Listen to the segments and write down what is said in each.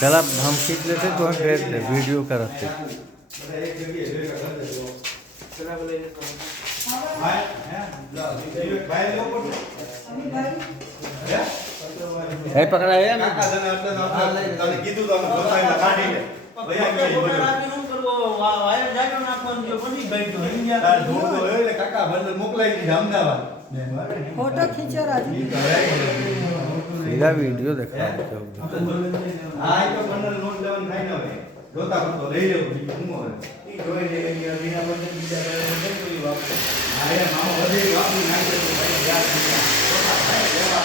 चल अब हम खींच लेते तो हम भेज दे वीडियो करते है पकड़ा है फोटो खींचो राजू सीधा वीडियो देखा હા એ તો બંડલ નોટ લેવાનું થાય ન હવે જોતા તો લઈ લેવું બીજું શું હવે ઈ જોઈ લે એની અધીના પર બીજા કોઈ વાપરે હા એ મામો વધે વાપરી નાખે તો ભાઈ યાદ નહીં જોતા ભાઈ લેવા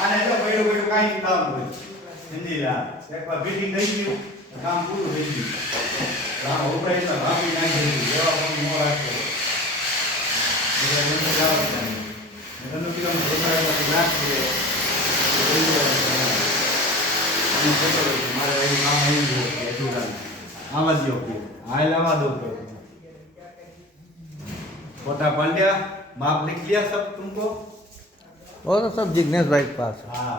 આને તો પડ્યું પડ્યું કાઈ કામ હોય સમજીલા એકવાર બીટિંગ થઈ ગયું કામ પૂરું થઈ ગયું રામ ઉપાય તો વાપરી નાખી લેવા પણ નો રાખતો એટલે મને જાવ તને કિલો રોકાય તો નાખી मारे वही काम नहीं है टूटल आवाज दियो कि आए लावा दो तो फोटा पढ़ लिया माप लिख लिया सब तुमको वो तो सब जिग्नेश भाई के पास है। हाँ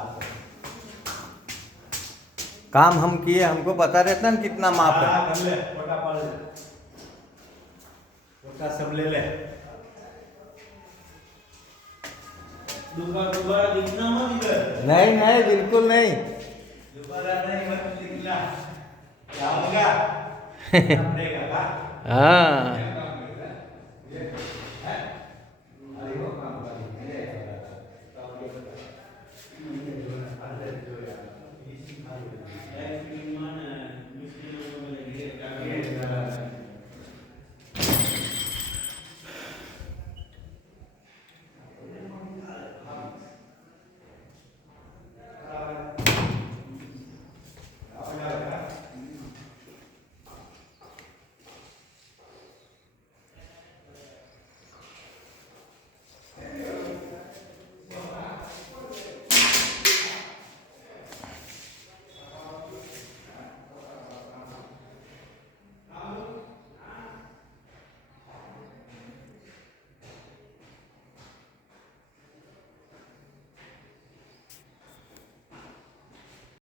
काम हम किए हमको पता रहता है कितना माप है हाँ कर ले फोटा पढ़ ले फोटा सब ले ले दोबारा लिखना मत इधर नहीं नहीं बिल्कुल नहीं दोबारा नहीं मत लिखना क्या होगा पड़ेगा हाँ